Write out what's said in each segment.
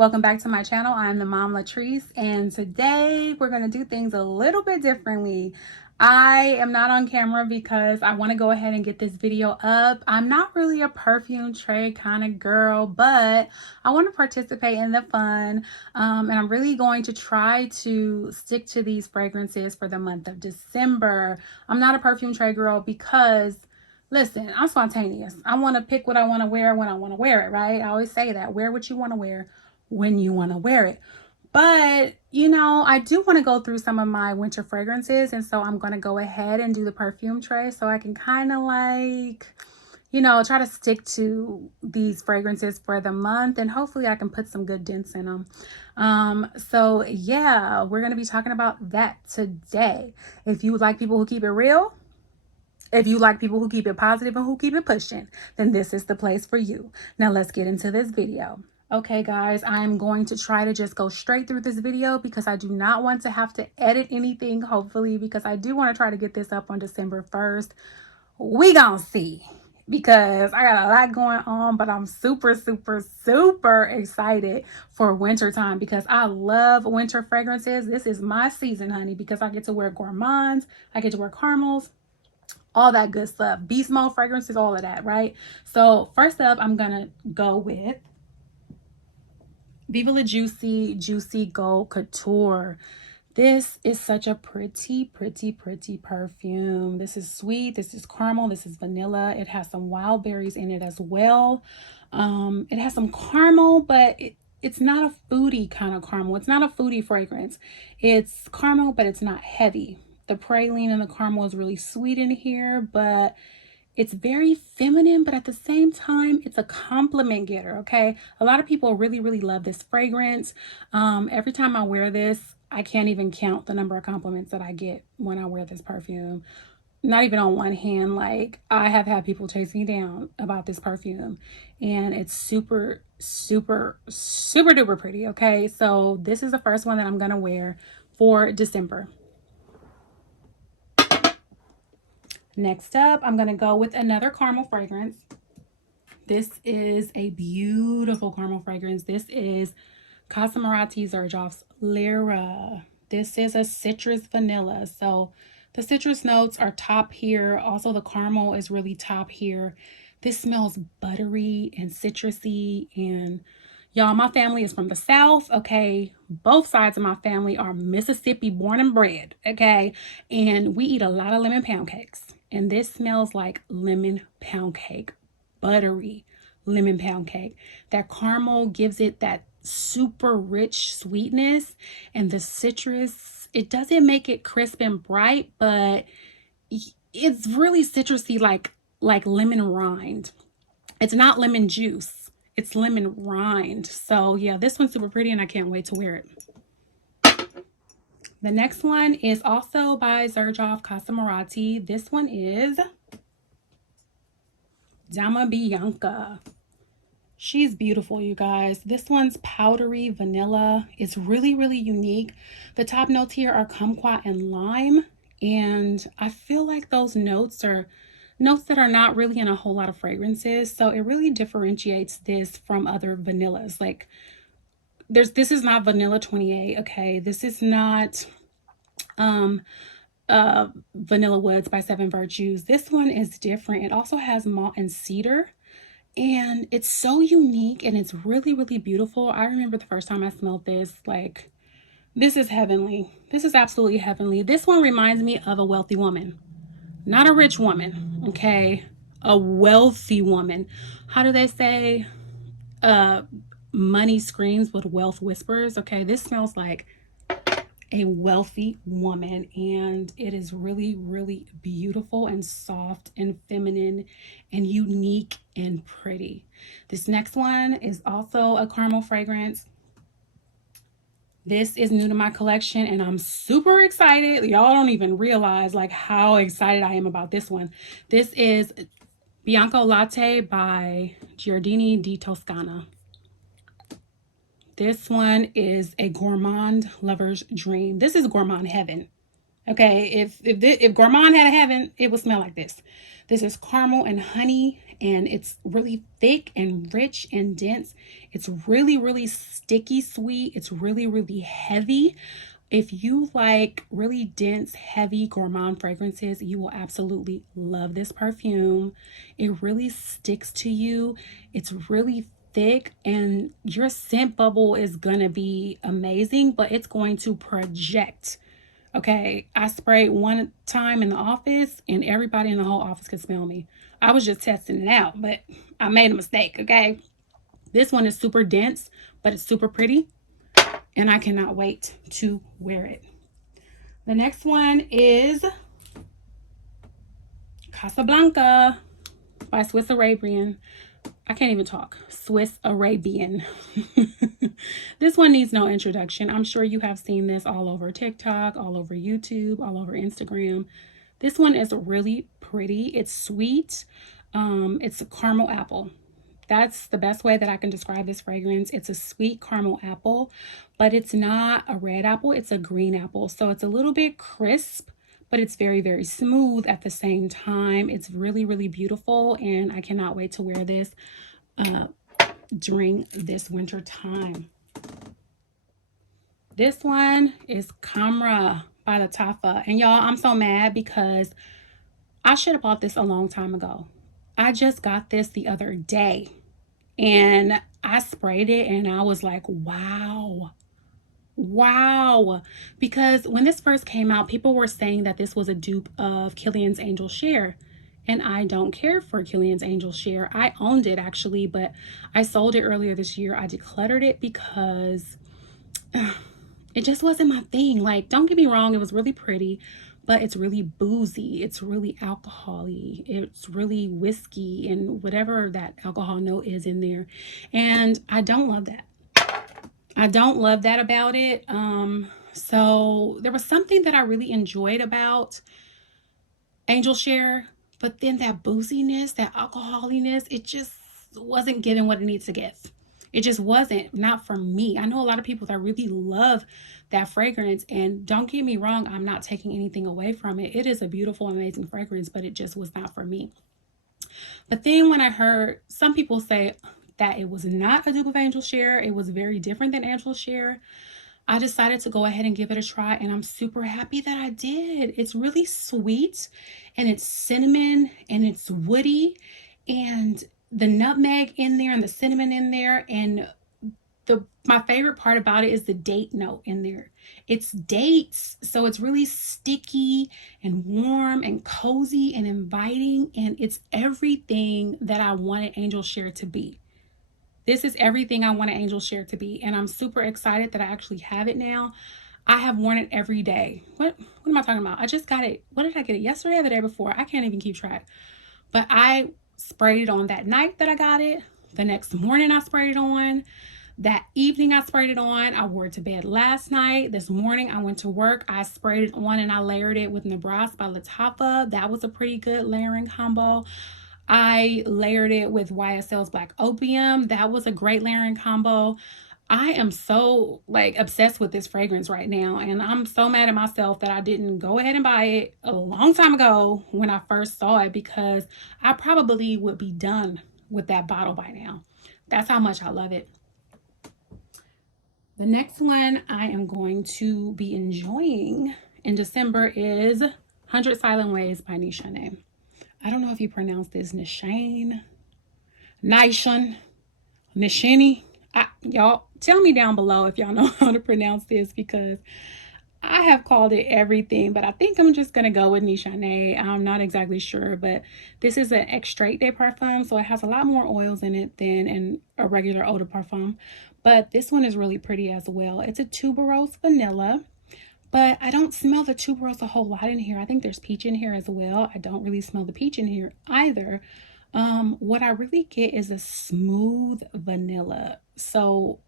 Welcome back to my channel. I'm TheMomLatrice, and today we're going to do things a little bit differently. I am not on camera because I want to go ahead and get this video up. I'm not really a perfume tray kind of girl, but I want to participate in the fun, and I'm really going to try to stick to these fragrances for the month of December. I'm not a perfume tray girl because listen, I'm spontaneous. I want to pick what I want to wear when I want to wear it, right? I always say that. Wear what you want to wear when you want to wear it. But, you know, I do want to go through some of my winter fragrances. And so I'm going to go ahead and do the perfume tray so I can kind of like, you know, try to stick to these fragrances for the month. And hopefully I can put some good dents in them. So yeah, we're going to be talking about that today. If you like people who keep it real, if you like people who keep it positive and who keep it pushing, then this is the place for you. Now let's get into this video. Okay guys, I'm going to try to just go straight through this video because I do not want to have to edit anything, hopefully, because I do want to try to get this up on December 1st. We gonna see, because I got a lot going on, but I'm super excited for winter time because I love winter fragrances. This is my season, honey, because I get to wear gourmands, I get to wear caramels, all that good stuff, beast mode fragrances, all of that, right? So first up, I'm gonna go with Viva La Juicy Gold Couture. This is such a pretty perfume. This is sweet, this is caramel, this is vanilla. It has some wild berries in it as well. It has some caramel, but it's not a foodie kind of caramel. It's not a foodie fragrance. It's caramel, but it's not heavy. The praline and the caramel is really sweet in here, but it's very feminine, but at the same time, it's a compliment getter, okay? A lot of people really love this fragrance. Every time I wear this, I can't even count the number of compliments that I get when I wear this perfume. Not even on one hand. Like, I have had people chase me down about this perfume, and it's super duper pretty, okay? So this is the first one that I'm gonna wear for December. Next up, I'm going to go with another caramel fragrance. This is a beautiful caramel fragrance. This is Casa Blanca's Lira. This is a citrus vanilla. So the citrus notes are top here. Also, the caramel is really top here. This smells buttery and citrusy. And y'all, my family is from the South, okay? Both sides of my family are Mississippi born and bred, okay? And we eat a lot of lemon pound cakes. And this smells like lemon pound cake, buttery lemon pound cake. That caramel gives it that super rich sweetness, and the citrus, it doesn't make it crisp and bright, but it's really citrusy, like lemon rind. It's not lemon juice, it's lemon rind. So yeah, this one's super pretty and I can't wait to wear it. The next one is also by Casa Blanca. This one is Dama Bianca. She's beautiful, you guys. This one's powdery vanilla. It's really unique. The top notes here are kumquat and lime. And I feel like those notes are notes that are not really in a whole lot of fragrances. So it really differentiates this from other vanillas. Like, this is not vanilla 28, okay? This is not Vanilla Woods by Seven Virtues. This one is different. It also has malt and cedar, and it's so unique and it's really beautiful. I remember the first time I smelled this, like, this is heavenly. This is absolutely heavenly. This one reminds me of a wealthy woman, not a rich woman, okay? A wealthy woman. How do they say? Money screams but wealth whispers. Okay, this smells like a wealthy woman, and it is really beautiful and soft and feminine and unique and pretty. This next one is also a caramel fragrance. This is new to my collection and I'm super excited. Y'all don't even realize like how excited I am about this one. This is Bianco Latte by Giardini di Toscana. This one is a gourmand lover's dream. This is gourmand heaven. Okay, if Gourmand had a heaven, it would smell like this. This is caramel and honey, and it's really thick and rich and dense. It's really, really sticky sweet. It's really, really heavy. If you like really dense, heavy gourmand fragrances, you will absolutely love this perfume. It really sticks to you. It's really thick, and your scent bubble is gonna be amazing, but it's going to project. Okay, I sprayed one time in the office and everybody in the whole office could smell me. I was just testing it out, but I made a mistake, okay? This one is super dense, but it's super pretty, and I cannot wait to wear it. The next one is Casa Blanca by Swiss Arabian. I can't even talk. Swiss Arabian. This one needs no introduction. I'm sure you have seen this all over TikTok, all over YouTube, all over Instagram. This one is really pretty. It's sweet. It's a caramel apple. That's the best way that I can describe this fragrance. It's a sweet caramel apple, but it's not a red apple. It's a green apple. So it's a little bit crisp, but it's very, very smooth at the same time. It's really, really beautiful, and I cannot wait to wear this during this winter time. This one is Kamrah by Latafa. And y'all, I'm so mad because I should have bought this a long time ago. I just got this the other day and I sprayed it and I was like, wow. Wow. Because when this first came out, people were saying that this was a dupe of Kilian's Angel Share. And I don't care for Kilian's Angel Share. I owned it actually, but I sold it earlier this year. I decluttered it because it just wasn't my thing. Like, don't get me wrong, it was really pretty, but it's really boozy. It's really alcohol-y. It's really whiskey and whatever that alcohol note is in there. And I don't love that. I don't love that about it. So there was something that I really enjoyed about Angel Share, but then that booziness, that alcoholiness, it just wasn't giving what it needs to give. It just wasn't, not for me. I know a lot of people that really love that fragrance, and don't get me wrong, I'm not taking anything away from it. It is a beautiful, amazing fragrance, but it just was not for me. But then when I heard some people say that it was not a dupe of Angel Share, it was very different than Angel Share, I decided to go ahead and give it a try, and I'm super happy that I did. It's really sweet, and it's cinnamon, and it's woody, and the nutmeg in there, and the cinnamon in there, and my favorite part about it is the date note in there. It's dates, so it's really sticky and warm and cozy and inviting, and it's everything that I wanted Angel Share to be. This is everything I want an Angel Share to be, and I'm super excited that I actually have it now. I have worn it every day. What am I talking about? I just got it. What did I get it? Yesterday or the day before? I can't even keep track. But I sprayed it on that night that I got it. The next morning I sprayed it on. That evening I sprayed it on. I wore it to bed last night. This morning I went to work. I sprayed it on and I layered it with Nebraska by Latafa. That was a pretty good layering combo. I layered it with YSL's Black Opium. That was a great layering combo. I am so like obsessed with this fragrance right now, and I'm so mad at myself that I didn't go ahead and buy it a long time ago when I first saw it, because I probably would be done with that bottle by now. That's how much I love it. The next one I am going to be enjoying in December is 100 Silent Ways by Nishane. I don't know if you pronounce this Nishane, Nishane, Nishini. Y'all tell me down below if y'all know how to pronounce this, because I have called it everything, but I think I'm just going to go with Nishane. I'm not exactly sure, but this is an extrait de parfum, so it has a lot more oils in it than in a regular eau de parfum. But this one is really pretty as well. It's a tuberose vanilla, but I don't smell the tuberose a whole lot in here. I think there's peach in here as well. I don't really smell the peach in here either. What I really get is a smooth vanilla. So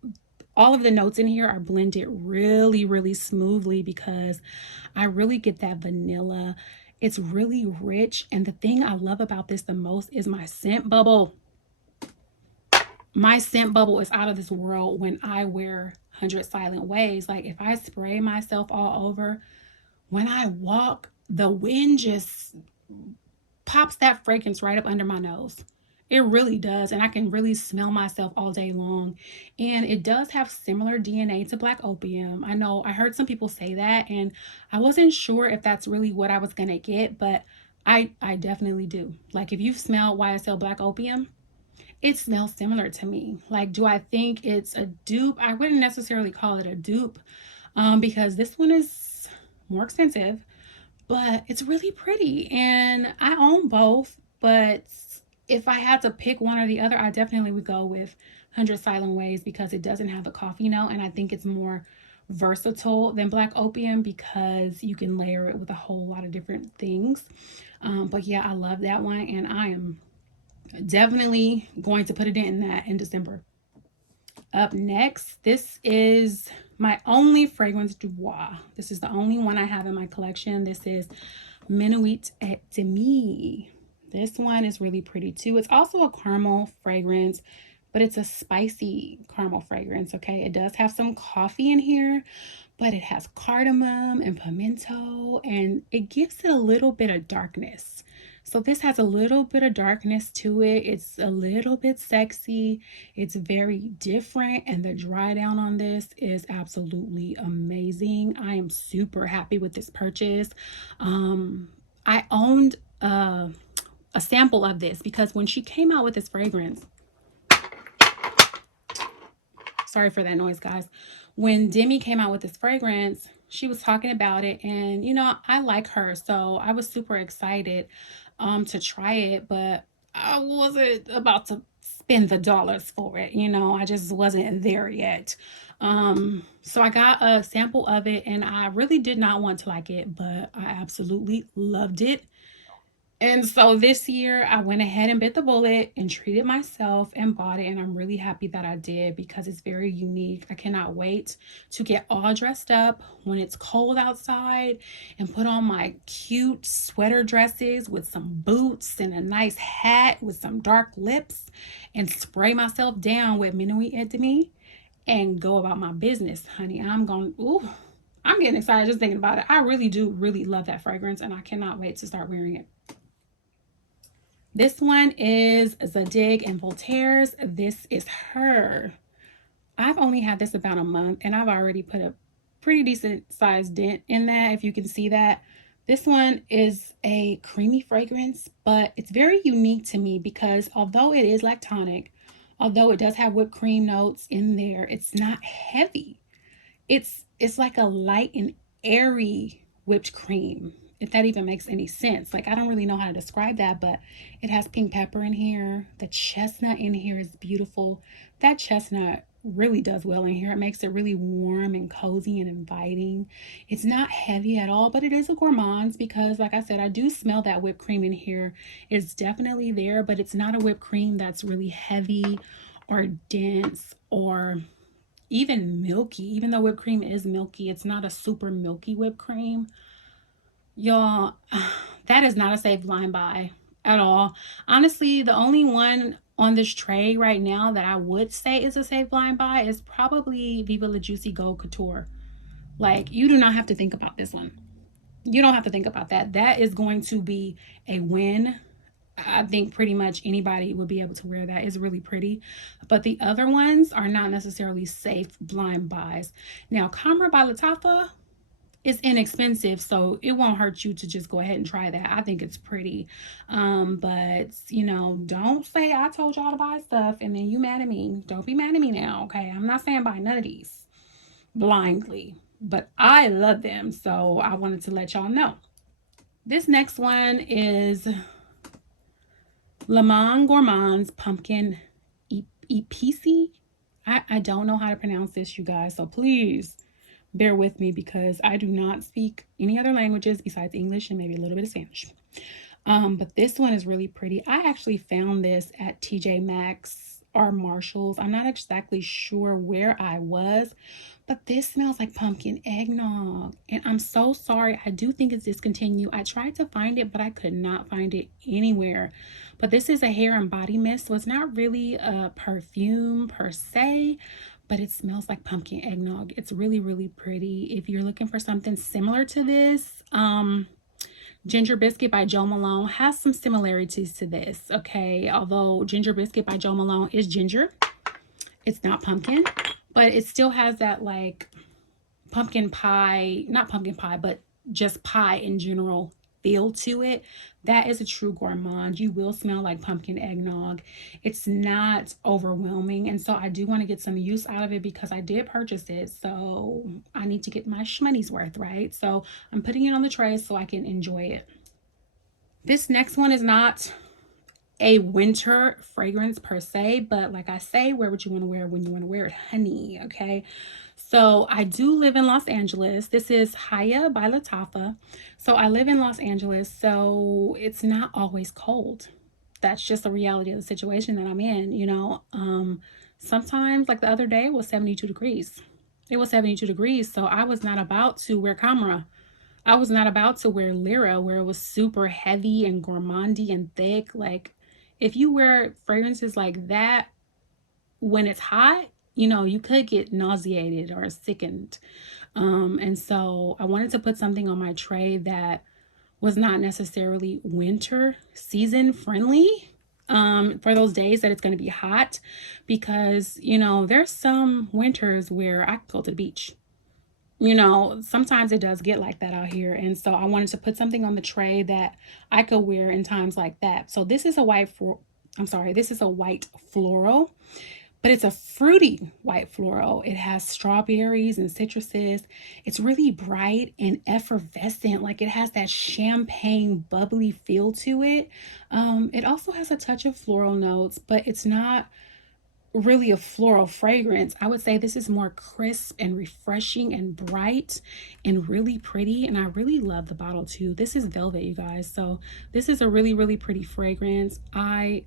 all of the notes in here are blended really, really smoothly, because I really get that vanilla. It's really rich. And the thing I love about this the most is my scent bubble. My scent bubble is out of this world when I wear 100 Silent Ways. Like, if I spray myself all over when I walk, the wind just pops that fragrance right up under my nose. It really does. And I can really smell myself all day long. And it does have similar DNA to Black Opium. I know I heard some people say that, and I wasn't sure if that's really what I was going to get, but I definitely do. Like, if you've smelled YSL Black Opium, it smells similar to me. Like, do I think it's a dupe? I wouldn't necessarily call it a dupe, because this one is more expensive, but it's really pretty. And I own both, but if I had to pick one or the other, I definitely would go with 100 Silent Ways because it doesn't have a coffee note, and I think it's more versatile than Black Opium because you can layer it with a whole lot of different things. But yeah, I love that one, and I am definitely going to put a dent in that in December. Up next, this is my only fragrance du bois. This is the only one I have in my collection. This is Minuit at Demi. This one is really pretty too. It's also a caramel fragrance, but it's a spicy caramel fragrance, okay? It does have some coffee in here, but it has cardamom and pimento, and it gives it a little bit of darkness. So this has a little bit of darkness to it. It's a little bit sexy. It's very different, and the dry down on this is absolutely amazing. I am super happy with this purchase. I owned a sample of this because when she came out with this fragrance, sorry for that noise, guys. When Demi came out with this fragrance, she was talking about it, and you know, I like her, so I was super excited to try it, but I wasn't about to spend the dollars for it. You know, I just wasn't there yet. So I got a sample of it, and I really did not want to like it, but I absolutely loved it. And so this year I went ahead and bit the bullet and treated myself and bought it. And I'm really happy that I did because it's very unique. I cannot wait to get all dressed up when it's cold outside and put on my cute sweater dresses with some boots and a nice hat with some dark lips and spray myself down with Minuit et Demi and go about my business, honey. I'm getting excited just thinking about it. I really do really love that fragrance, and I cannot wait to start wearing it. This one is Zadig and Voltaire's. This is her. I've only had this about a month, and I've already put a pretty decent sized dent in that, if you can see that. This one is a creamy fragrance, but it's very unique to me because although it is lactonic, although it does have whipped cream notes in there, it's not heavy. It's like a light and airy whipped cream, if that even makes any sense. Like, I don't really know how to describe that, but it has pink pepper in here. The chestnut in here is beautiful. That chestnut really does well in here. It makes it really warm and cozy and inviting. It's not heavy at all, but it is a gourmand's because, like I said, I do smell that whipped cream in here. It's definitely there, but it's not a whipped cream that's really heavy or dense or even milky. Even though whipped cream is milky, it's not a super milky whipped cream. Y'all, that is not a safe blind buy at all. Honestly, the only one on this tray right now that I would say is a safe blind buy is probably Viva La Juicy Gold Couture. Like, you do not have to think about this one. You don't have to think about that. That is going to be a win. I think pretty much anybody would be able to wear that. It's really pretty. But the other ones are not necessarily safe blind buys. Now, Kamrah by Lattafa, it's inexpensive, so it won't hurt you to just go ahead and try that. I think it's pretty. But you know, don't say I told y'all to buy stuff and then you mad at me. Don't be mad at me now, okay? I'm not saying buy none of these blindly, but I love them, so I wanted to let y'all know. This next one is Le Monde Gourmand's Pumpkin Epicee. I don't know how to pronounce this, you guys, so please bear with me because I do not speak any other languages besides English and maybe a little bit of Spanish. But this one is really pretty. I actually found this at TJ Maxx or Marshall's. I'm not exactly sure where I was, but this smells like pumpkin eggnog. And I'm so sorry. I do think it's discontinued. I tried to find it, but I could not find it anywhere. But this is a hair and body mist, so it's not really a perfume per se, but it smells like pumpkin eggnog. It's really, really pretty. If you're looking for something similar to this, Ginger Biscuit by Jo Malone has some similarities to this, okay? Although Ginger Biscuit by Jo Malone is ginger, it's not pumpkin, but it still has that like pumpkin pie, not pumpkin pie, but just pie in general feel to it. That is a true gourmand. You will smell like pumpkin eggnog. It's not overwhelming, and so I do want to get some use out of it because I did purchase it, so I need to get my money's worth, right? So I'm putting it on the tray so I can enjoy it. This next one is not a winter fragrance per se, but like I say, wear what you want to wear when you want to wear it, honey. Okay, so I do live in Los Angeles. This is Haya by Lattafa. So I live in Los Angeles, so it's not always cold. That's just the reality of the situation that I'm in, you know. Sometimes, like the other day, it was 72 degrees. It was 72 degrees, so I was not about to wear Kamrah. I was not about to wear Lira, where it was super heavy and gourmandy and thick. Like, if you wear fragrances like that when it's hot, you know, you could get nauseated or sickened. And so I wanted to put something on my tray that was not necessarily winter season friendly, for those days that it's going to be hot, because, you know, there's some winters where I go to the beach. You know, sometimes it does get like that out here. And so I wanted to put something on the tray that I could wear in times like that. So this is a this is a white floral, but it's a fruity white floral. It has strawberries and citruses. It's really bright and effervescent. Like, it has that champagne bubbly feel to it. It also has a touch of floral notes, but it's not really a floral fragrance. I would say this is more crisp and refreshing and bright and really pretty, and I really love the bottle too. This is velvet, you guys, so this is a really, really pretty fragrance. I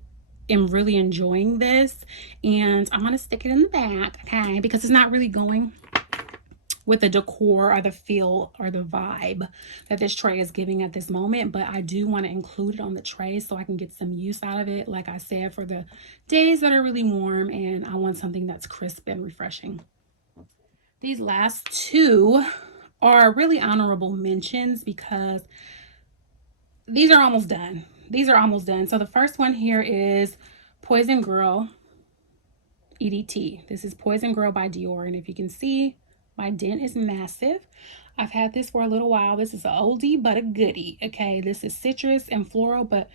am really enjoying this, and I'm gonna stick it in the back, okay, because it's not really going with the decor or the feel or the vibe that this tray is giving at this moment, but I do want to include it on the tray so I can get some use out of it, like I said, for the days that are really warm, and I want something that's crisp and refreshing. These last two are really honorable mentions because these are almost done. These are almost done. So the first one here is Poison Girl EDT. This is Poison Girl by Dior, and if you can see, my dent is massive. I've had this for a little while. This is an oldie but a goodie. Okay, this is citrus and floral, but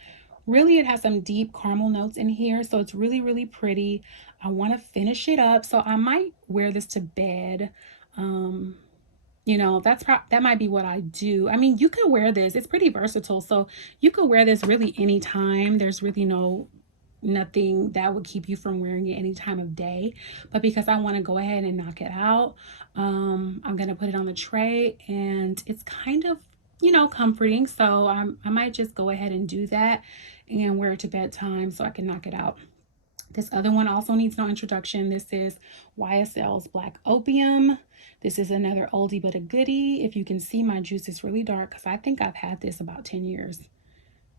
really it has some deep caramel notes in here, so it's really, really pretty. I want to finish it up, so I might wear this to bed. You know, that might be what I do. I mean, you could wear this. It's pretty versatile, so you could wear this really anytime. There's really nothing that would keep you from wearing it any time of day, but because I want to go ahead and knock it out, I'm gonna put it on the tray, and it's kind of, you know, comforting, so I might just go ahead and do that and wear it to bedtime so I can knock it out. This other one also needs no introduction. This is YSL's Black Opium. This is another oldie but a goodie. If you can see, my juice is really dark because I think I've had this about 10 years.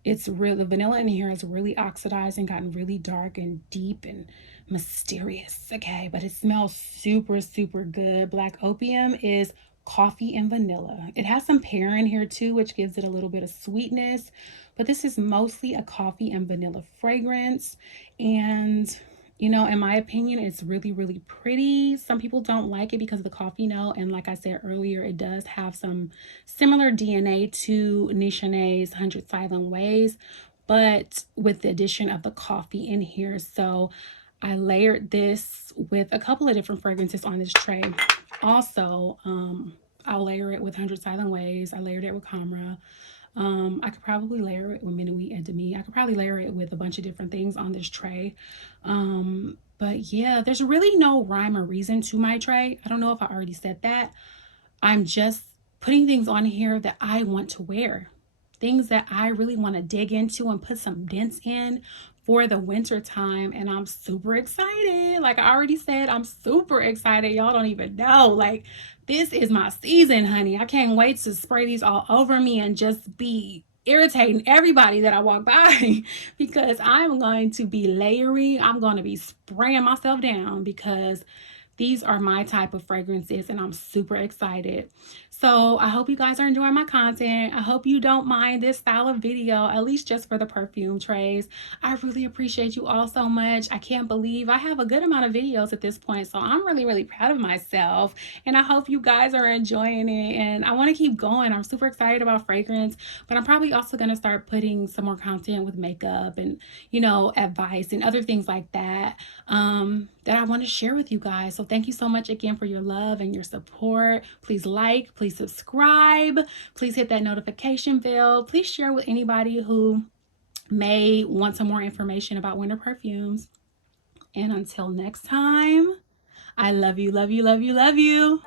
It's really, the vanilla in here is really oxidized and gotten really dark and deep and mysterious, okay? But it smells super, super good. Black Opium is coffee and vanilla. It has some pear in here too, which gives it a little bit of sweetness, but this is mostly a coffee and vanilla fragrance. And you know, in my opinion, it's really, really pretty. Some people don't like it because of the coffee note, and like I said earlier, it does have some similar DNA to Nichone's 100 Silent Ways, but with the addition of the coffee in here. So I layered this with a couple of different fragrances on this tray. Also, I'll layer it with 100 Silent Ways. I layered it with Kamrah. I could probably layer it with Minuit and Demi. I could probably layer it with a bunch of different things on this tray. But yeah, there's really no rhyme or reason to my tray. I don't know if I already said that. I'm just putting things on here that I want to wear. Things that I really want to dig into and put some dents in for the winter time, and I'm super excited. Like I already said, I'm super excited. Y'all don't even know. Like, this is my season, honey. I can't wait to spray these all over me and just be irritating everybody that I walk by because I'm going to be layering. I'm going to be spraying myself down because these are my type of fragrances and I'm super excited. So I hope you guys are enjoying my content. I hope you don't mind this style of video, at least just for the perfume trays. I really appreciate you all so much. I can't believe I have a good amount of videos at this point, so I'm really proud of myself, and I hope you guys are enjoying it, and I want to keep going. I'm super excited about fragrance, but I'm probably also going to start putting some more content with makeup and, you know, advice and other things like that that I want to share with you guys. So thank you so much again for your love and your support. Please like, please subscribe, please hit that notification bell, please share with anybody who may want some more information about winter perfumes. And until next time, I love you, love you, love you, love you.